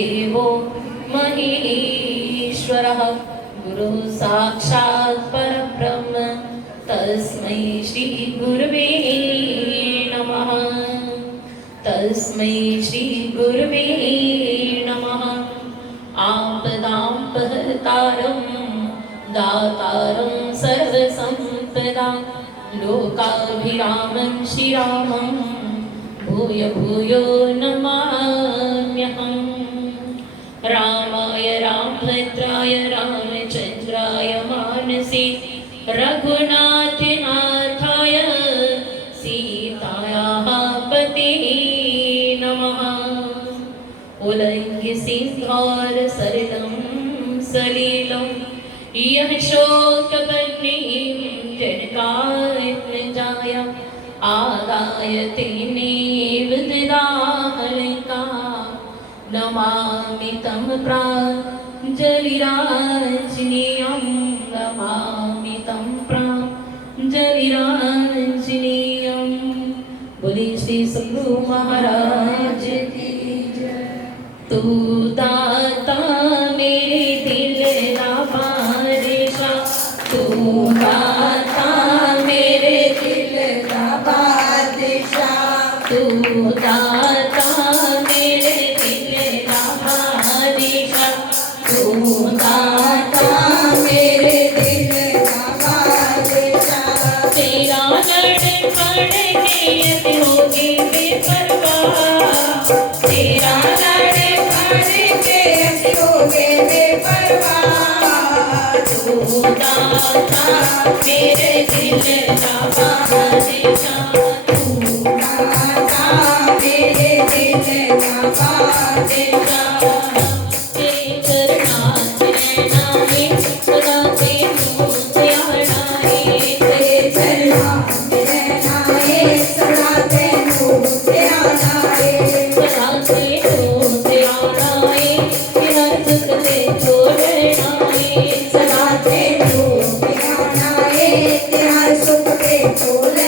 देवो महेश्वरः गुरु साक्षात् परब्रह्म तस्मै श्री गुरवे नमः। तस्मै श्री गुरवे नमः। आपदापहर्तारं दातारं सर्वसम्पदां लोकाभिरामं श्रीरामं भूय भूयो नमाम्यहम्। रामाय रामभद्राय रामचन्द्राय मानसे रघुनाथनाथाय सीतायाः पतये नमः। उल्लङ्घ्य सिन्धोर सरितं सलीलं यः शोकबह्निं जनकात्मजायाम् आदाय तेनेव ददाहलङ्का नमामि तं प्राञ्जलिराञ्जनेयं नमामि तं प्राञ्जलिराञ्जनेयं। बोले श्री सद्गुरु महाराज की जय। तू दाता मेरे दिल का बादशाह, तू दाता मेरे दिल का बादशाह, तू दाता मेरे दिल का बादशाह, तू दाता मेरे दिल का बादशाह। तेरा लड़ पड़ के यदि होगी बेपरवाह, तेरा लड़ पड़ के यदि होगे बेपरवाह। तू दाता मेरे दिल का बादशाह, तू दाता मेरे दिल का बादशाह। तेरे चरणात रहना है सदा तेनू प्यारा है, तेरे चरणात रहना है सदा तेनू प्यारा है, सदा तेनू प्यारा है। हर दुख से छोड़ना है, सदा तेनू प्यारा है। हर सुख से छोड़ना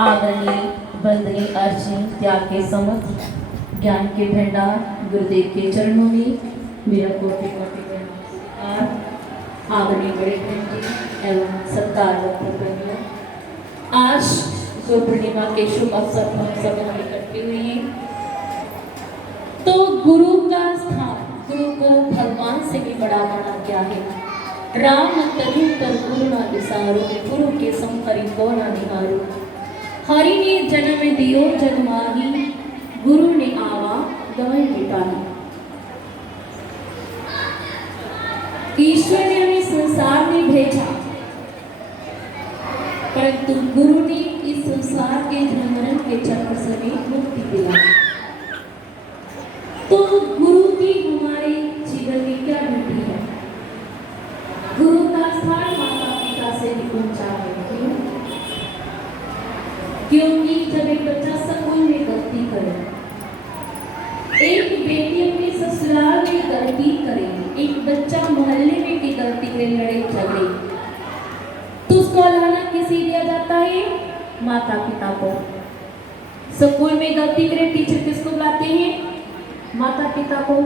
आदरणीय वंदनीय अर्चन त्याग के समर्थ ज्ञान के भंडार गुरुदेव के चरणों में मेरा कोटि कोटि प्रणाम। आदरणीय बड़े बहन जी एवं सत्कार आज गुरु पूर्णिमा के शुभ अवसर पर हम सब यहाँ इकट्ठे हुए हैं। तो गुरु का स्थान, गुरु को भगवान से भी बड़ा माना गया है। राम तनु पर गुरु ना विसारो, गुरु के सम हरि को ना निहारो। हरि ने जन्म दियो जग माही, गुरु ने आवा गवै मिटाई। ईश्वर ने हमें संसार में भेजा, परंतु गुरु ने इस संसार के मरण के चक्र से मुक्ति दिलाई। तो गुरु की हमारे जीवन में क्या ड्यूटी है? गुरु का स्थान माता पिता से भी ऊंचा है। क्यों? क्योंकि जब एक बच्चा स्कूल में गलती करे, एक बेटी अपने ससुराल में गलती करे, एक बच्चा मोहल्ले में की गलती करे, लड़े झगड़े, तो उसको लाना किसे दिया जाता है? माता पिता को। स्कूल में गलती करे टीचर किसको बुलाते हैं? माता पिता को।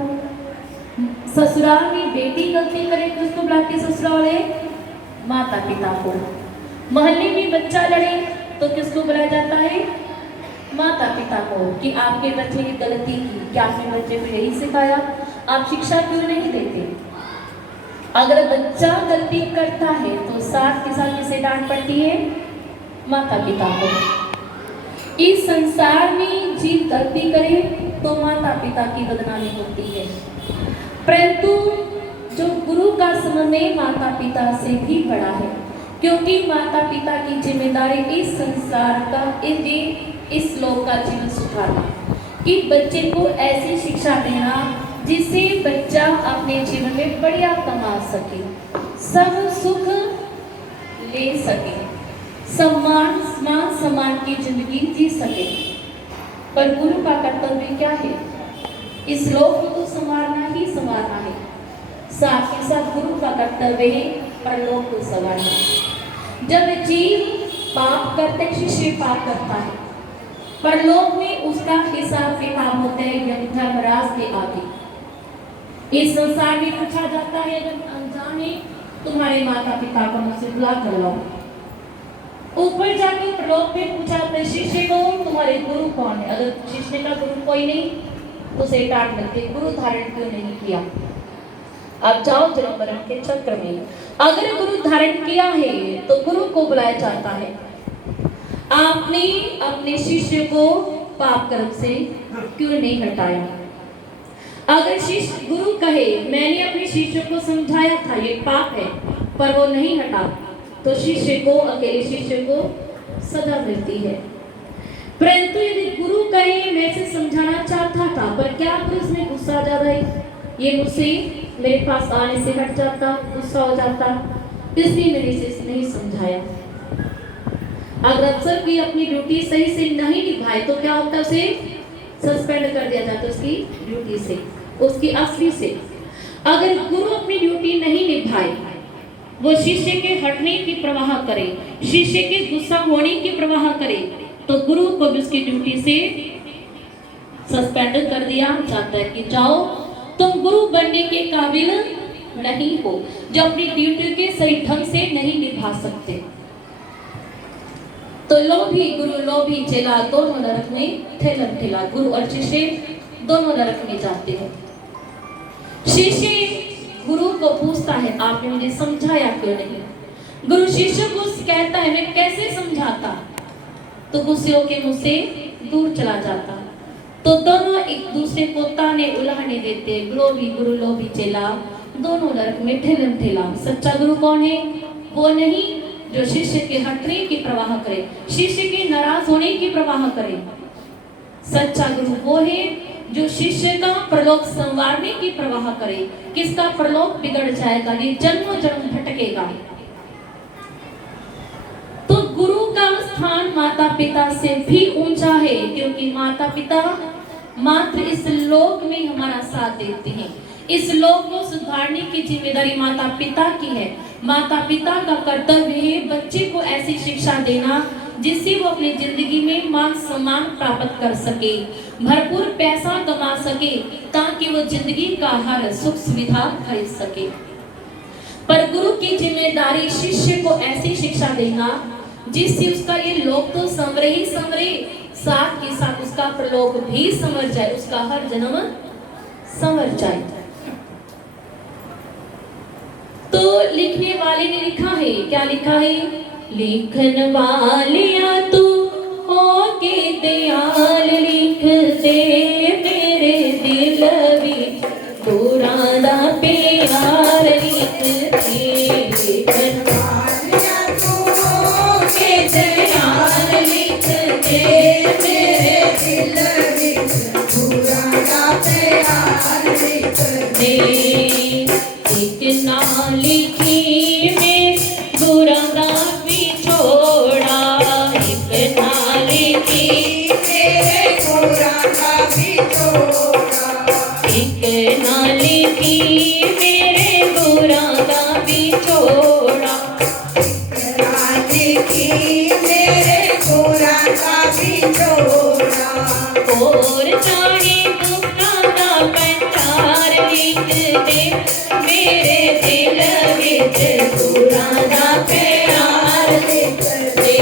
ससुराल में बेटी गलती करे तो उसको बुलाते ससुराल है? माता पिता को। मोहल्ले में बच्चा लड़े तो किसको बुलाया जाता है? माता पिता को। कि आपके बच्चे ने गलती की, क्या आपने बच्चे को यही सिखाया? आप शिक्षा क्यों नहीं देते? अगर बच्चा गलती करता है तो साथ के साथ किसे डांट पड़ती है? माता पिता को। इस संसार में जीव गलती करे तो माता पिता की बदनामी होती है, परंतु जो गुरु का समन्वय माता पिता से भी बड़ा है। क्योंकि माता पिता की जिम्मेदारी इस संसार का, इस लोक का जीवन सुधारना, कि बच्चे को ऐसी शिक्षा देना जिससे बच्चा अपने जीवन में बढ़िया कमा सके, सब सुख ले सके, सम्मान की जिंदगी जी सके। पर गुरु का कर्तव्य क्या है? इस लोक को तो संवारना ही संवारना है, साथ ही साथ गुरु का कर्तव्य है परलोक को संवारना। जब जीव पाप करते, शिष्य पाप करता है, परलोक में उसका हिसाब किताब होता है यमधर्मराज के आगे। इस संसार में पूछा जाता है, अगर अनजाने तुम्हारे माता पिता को मुझसे बुला कर लाओ। ऊपर जाके प्रलोक में पूछा अपने शिष्य को, तुम्हारे गुरु कौन है? अगर शिष्य का गुरु कोई नहीं तो उसे डांट लगती, गुरु धारण क्यों नहीं किया? अब जाओ जन्म मरण के चक्र में। अगर गुरु धारण किया है तो गुरु को बुलाया जाता है। आपने अपने शिष्य को पाप कर्म से क्यों नहीं हटाया? अगर शिष्य गुरु कहे मैंने अपने शिष्य को समझाया था ये पाप है, पर वो नहीं हटा, तो शिष्य को, अकेले शिष्य को सजा मिलती है। परंतु यदि गुरु कहे मैं इसे समझाना चाहता था, पर क्या उसमें गुस्सा ज्यादा है, ये मुझसे मेरे पास आने से हट जाता, गुस्सा हो जाता, इसलिए मैंने इसे नहीं समझाया। अगर अफसर भी अपनी ड्यूटी सही से नहीं निभाए तो क्या होता है? उसे सस्पेंड कर दिया जाता उसकी ड्यूटी से, उसकी असली से। अगर गुरु अपनी ड्यूटी नहीं निभाए, वो शिष्य के हटने की परवाह करे, शिष्य के गुस्सा होने की परवाह करे, तो गुरु को भी उसकी ड्यूटी से सस्पेंड कर दिया जाता है कि जाओ, तुम गुरु बनने के काबिल नहीं हो, जो अपनी ड्यूटी के सही ढंग से नहीं निभा सकते। तो लोभी गुरु, लोभी चेला दोनों नरक में ठेलम ठेला। गुरु और शिष्य दोनों नरक में जाते हैं। शिष्य गुरु को पूछता है आपने मुझे समझाया क्यों नहीं? गुरु शिष्य को कहता है मैं कैसे समझाता, तो गुस्से के मुंह से दूर चला जाता। तो दोनों एक दूसरे को ताने उलाहने देते, लोभी गुरु लोभी चेला दोनों नरक में ठेलम ठेला। सच्चा गुरु कौन है? वो नहीं जो शिष्य के हटने की परवाह करे, शिष्य के नाराज होने की परवाह करे। सच्चा गुरु वो है जो शिष्य का परलोक संवारने की परवाह करे। किसका परलोक बिगड़ जाएगा, ये जन्म जन्म भटकेगा। तो गुरु का स्थान माता पिता से भी ऊंचा है, क्योंकि माता पिता मात्र इस लोक में हमारा साथ देते हैं। इस लोक को सुधारने की जिम्मेदारी माता पिता की है। माता पिता का कर्तव्य है बच्चे को ऐसी शिक्षा देना जिससे वो अपनी जिंदगी में मान सम्मान प्राप्त कर सके, भरपूर पैसा कमा सके, ताकि वो जिंदगी का हर सुख सुविधा खरीद सके। पर गुरु की जिम्मेदारी शिष्य को ऐसी शिक्षा देना जिससे उसका ये लोक तो संवरे ही संवरे, साथ के साथ उसका प्रलोक भी संवर जाए, उसका हर जन्म संवर जाए। तो लिखने वाले ने लिखा है, क्या लिखा है? लिखन वालिया तू हो के दयाल, लिख दे मेरे दिल विच गुरां दा प्यार, लिख दे लिखन वालिया तू हो के दयाल, लिख दे मेरे दिल विच गुरां दा प्यार, लिख दे। एक ना लिखी में गुरां दा विछोड़ा, एक ना लिखी मेरे गुरां दा विछोड़ा, एक ना लिखी मेरे गुरां दा विछोड़ा, एक ना लिखी मेरे गुरां दा विछोड़ा। और चाहे दुखों दा पंचार, लिख दे मेरे दिल विच गुरां दा प्यार, लिख दे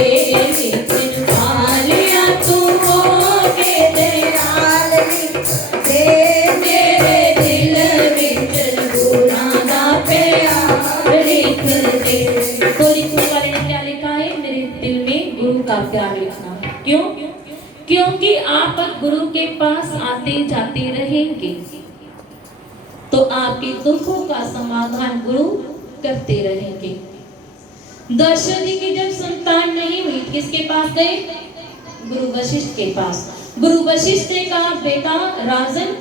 लिखन वालिया तू हो के दयाल, लिख दे मेरे दिल विच गुरां दा प्यार, लिख दे। तो लिखने वाले ने क्या लिखा है? मेरे दिल में गुरु का प्यार लिखना। क्यों? क्योंकि आप गुरु के पास आते जाते रहेंगे तो आपके दुखों का समाधान गुरु करते रहेंगे। दर्शन जी की जब संतान नहीं हुई, किसके पास गए? गुरु वशिष्ठ के पास। गुरु वशिष्ठ ने कहा, बेटा राजन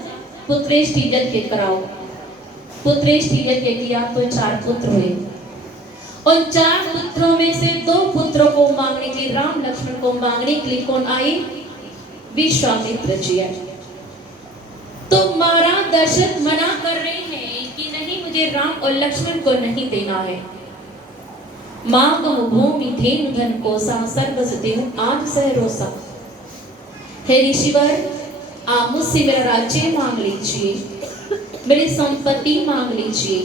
पुत्रेष्ठ यज्ञ कराओ। पुत्रेष्ठ यज्ञ किया तो 4 पुत्र हुए। उन 4 पुत्रों में से 2 पुत्रों को मांगने के लिए, राम लक्ष्मण को मांगने के लिए कौन आए? विश्वामित्र जी आए। तो महाराज दशरथ मना कर रहे हैं कि नहीं, मुझे राम और लक्ष्मण को नहीं देना है। मांगो भूमि धेनु धन कोसा, सर्वस देहु आज सह रोसा। हे ऋषिवर, आप मुझसे मेरा राज्य मांग लीजिए, मेरी संपत्ति मांग लीजिए।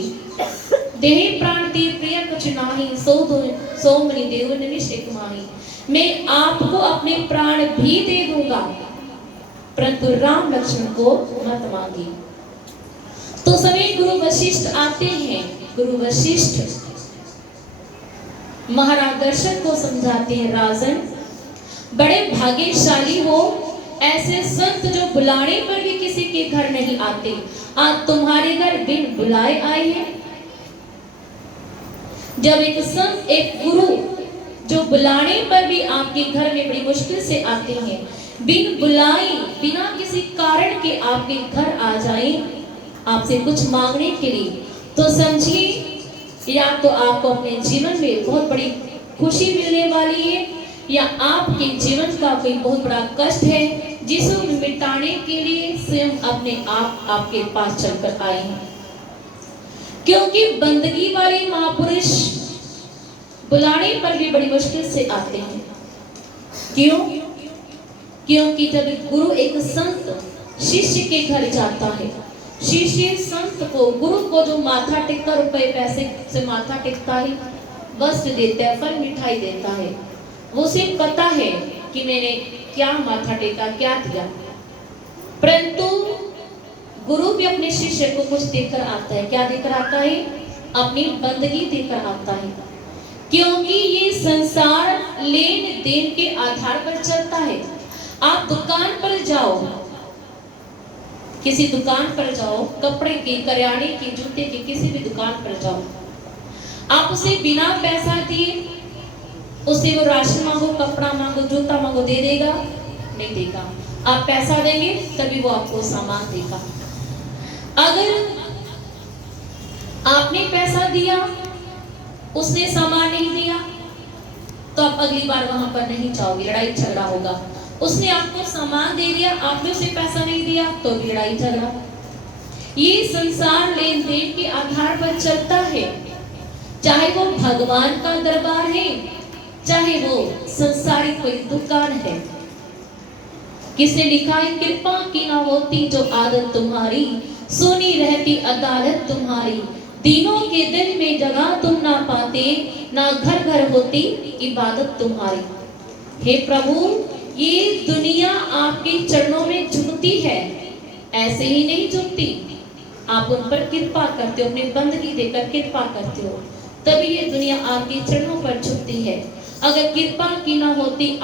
देह प्राण ते प्रिय कुछ नाही, सो मनि देव निमिषेक माही। मैं आपको अपने प्राण भी दे दूंगा, परंतु राम लक्ष्मण को मत मांगी। तो समय गुरु वशिष्ठ आते हैं। गुरु वशिष्ठ महाराज दशरथ को समझाते हैं, राजन बड़े भाग्यशाली हो, ऐसे संत जो बुलाने पर भी किसी के घर नहीं आते। आज तुम्हारे घर बिन बुलाए आए हैं। जब एक संत, एक गुरु जो बुलाने पर भी आपके घर में बड़ी मुश्किल से आते हैं, बिन बुलाए, बिना किसी कारण के आपके घर आ जाए आपसे कुछ मांगने के लिए, तो समझिए या तो आपको अपने जीवन में बहुत बड़ी खुशी मिलने वाली है, या आपके जीवन का कोई बहुत बड़ा कष्ट है जिसे मिटाने के लिए स्वयं अपने आप आपके पास चलकर आए हैं। क्योंकि बंदगी वाले महापुरुष बुलाने पर भी बड़ी मुश्किल से आते हैं। क्यों? क्योंकि जब गुरु एक संत शिष्य के घर जाता है, शिष्य संत को, गुरु को जो माथा टेकता, रुपए पैसे से माथा टेकता है, वस्त्र देता है, फल मिठाई देता है, वो उसे पता है कि मैंने क्या माथा टेका, क्या दिया। परंतु गुरु भी अपने शिष्य को कुछ देकर आता है। क्या देकर आता है? अपनी बंदगी देकर आता है। क्योंकि ये संसार लेन देन के आधार पर चलता है। आप दुकान पर जाओ, किसी दुकान पर जाओ, कपड़े की, करियाने की, जूते की, किसी भी दुकान पर जाओ, आप उसे बिना पैसा दिए उसे वो राशन मांगो, कपड़ा मांगो, जूता मांगो, दे देगा? नहीं देगा। आप पैसा देंगे तभी वो आपको सामान देगा। अगर आपने पैसा दिया, उसने सामान नहीं दिया, तो आप अगली बार वहां पर नहीं जाओगे, लड़ाई झगड़ा होगा। उसने आपको सामान दे दिया, आपने उसे पैसा नहीं दिया, तो लड़ाई झगड़ा। ये संसार लेन देन के आधार पर चलता है। चाहे वो भगवान का दरबार है, चाहे वो संसारिक कोई दुकान है। किसने लिखा है, कृपा की ना होती जो आदत तुम्हारी, सुनी रहती अदालत तुम्हारी, दिनों के दिन में जगह तुम ना पाते, ना घर घर होती इबादत तुम्हारी। हे प्रभु, ये दुनिया आपके चरणों में झुकती है, ऐसे ही नहीं झुकती, आप उन पर कृपा करते हो, अपनी बंदगी देकर कृपा करते हो, तभी ये दुनिया आपके चरणों पर झुकती है। अगर कृपा की ना होती